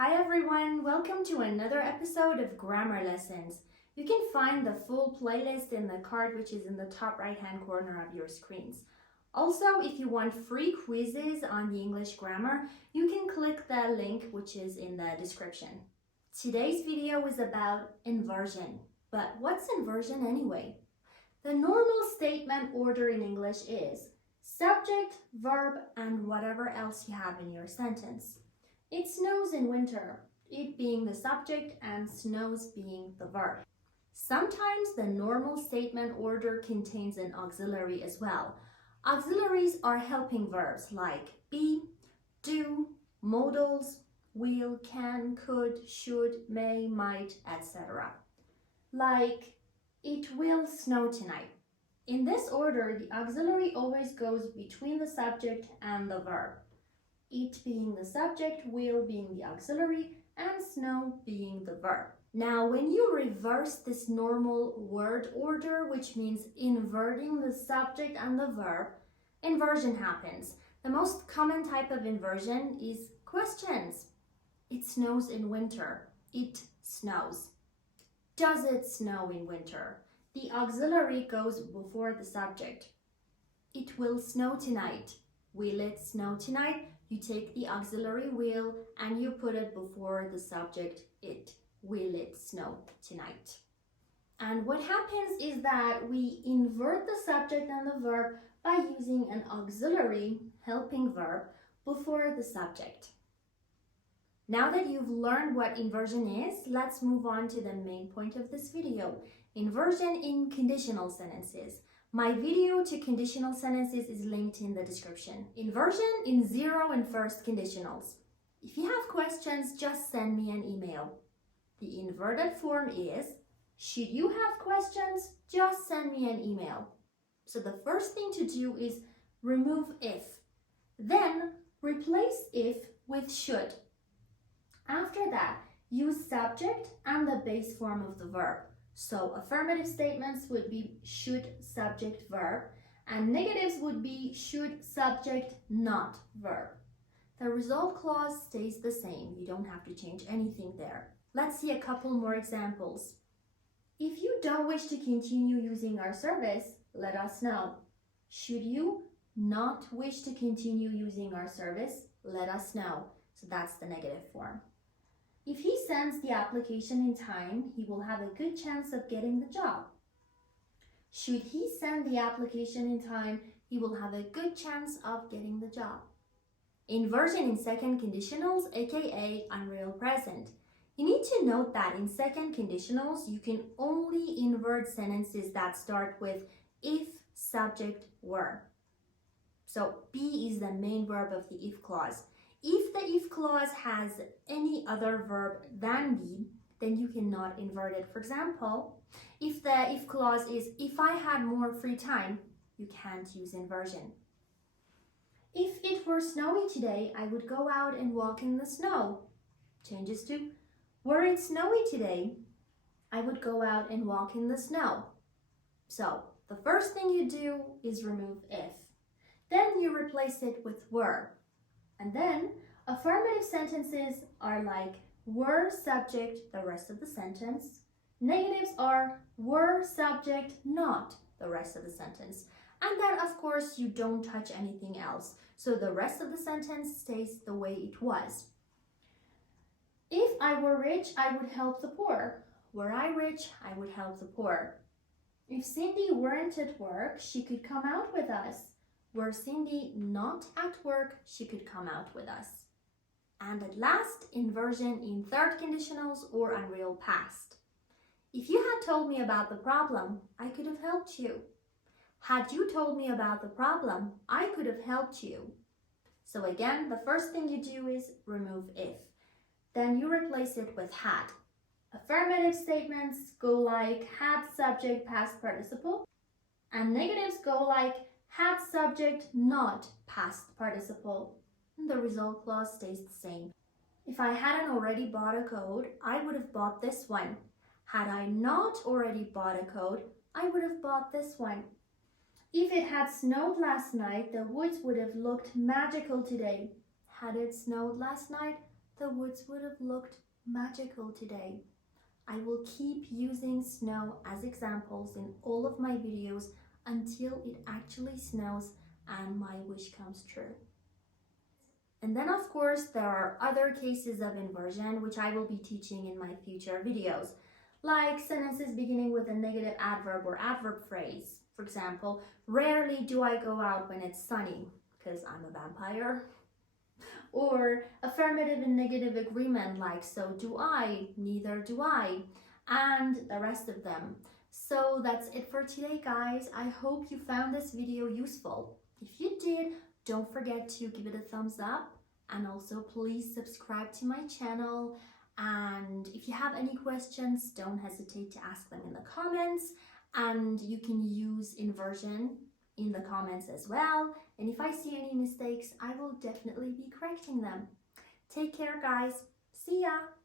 Hi everyone, welcome to another episode of Grammar Lessons. You can find the full playlist in the card which is in the top right hand corner of your screens. Also, if you want free quizzes on the English grammar, you can click the link which is in the description. Today's video is about inversion. But what's inversion anyway? The normal statement order in English is subject, verb, and whatever else you have in your sentence. It snows in winter, it being the subject and snows being the verb. Sometimes the normal statement order contains an auxiliary as well. Auxiliaries are helping verbs like be, do, modals, will, can, could, should, may, might, etc. Like, it will snow tonight. In this order, the auxiliary always goes between the subject and the verb. It being the subject, will being the auxiliary, and snow being the verb. Now, when you reverse this normal word order, which means inverting the subject and the verb, inversion happens. The most common type of inversion is questions. It snows in winter. It snows. Does it snow in winter? The auxiliary goes before the subject. It will snow tonight. Will it snow tonight? You take the auxiliary will and you put it before the subject it. Will it snow tonight? And what happens is that we invert the subject and the verb by using an auxiliary helping verb before the subject. Now that you've learned what inversion is, let's move on to the main point of this video. Inversion in conditional sentences. My video to conditional sentences is linked in the description. Inversion in zero and first conditionals. If you have questions, just send me an email. The inverted form is, should you have questions, just send me an email. So the first thing to do is remove if. Then replace if with should. After that, use subject and the base form of the verb. So affirmative statements would be should, subject, verb, and negatives would be should, subject, not verb. The result clause stays the same. You don't have to change anything there. Let's see a couple more examples. If you don't wish to continue using our service, let us know. Should you not wish to continue using our service, let us know. So that's the negative form. If he sends the application in time, he will have a good chance of getting the job. Should he send the application in time, he will have a good chance of getting the job. Inversion in second conditionals, aka unreal present. You need to note that in second conditionals, you can only invert sentences that start with if, subject, were. So be is the main verb of the if clause. If the if clause has any other verb than be, then you cannot invert it. For example, if the if clause is if I had more free time, you can't use inversion. If it were snowy today, I would go out and walk in the snow. Changes to were it snowy today, I would go out and walk in the snow. So the first thing you do is remove if. Then you replace it with were. And then affirmative sentences are like were subject the rest of the sentence. Negatives are were subject not the rest of the sentence. And then of course you don't touch anything else. So the rest of the sentence stays the way it was. If I were rich, I would help the poor. Were I rich, I would help the poor. If Cindy weren't at work, she could come out with us. Were Cindy not at work, she could come out with us. And at last, inversion in third conditionals or unreal past. If you had told me about the problem, I could have helped you. Had you told me about the problem, I could have helped you. So again, the first thing you do is remove if. Then you replace it with had. Affirmative statements go like had subject past participle, and negatives go like had subject not past participle. And the result clause stays the same. If I hadn't already bought a coat, I would have bought this one. Had I not already bought a coat, I would have bought this one. If it had snowed last night, the woods would have looked magical today. Had it snowed last night, the woods would have looked magical today. I will keep using snow as examples in all of my videos until it actually snows and my wish comes true. And then of course there are other cases of inversion which I will be teaching in my future videos, like sentences beginning with a negative adverb or adverb phrase. For example, rarely do I go out when it's sunny because I'm a vampire. Or affirmative and negative agreement like so do I, neither do I, and the rest of them. So that's it for today, guys. I hope you found this video useful. If you did, don't forget to give it a thumbs up, and also please subscribe to my channel. And if you have any questions, don't hesitate to ask them in the comments, and you can use inversion in the comments as well. And if I see any mistakes, I will definitely be correcting them. Take care, guys. See ya!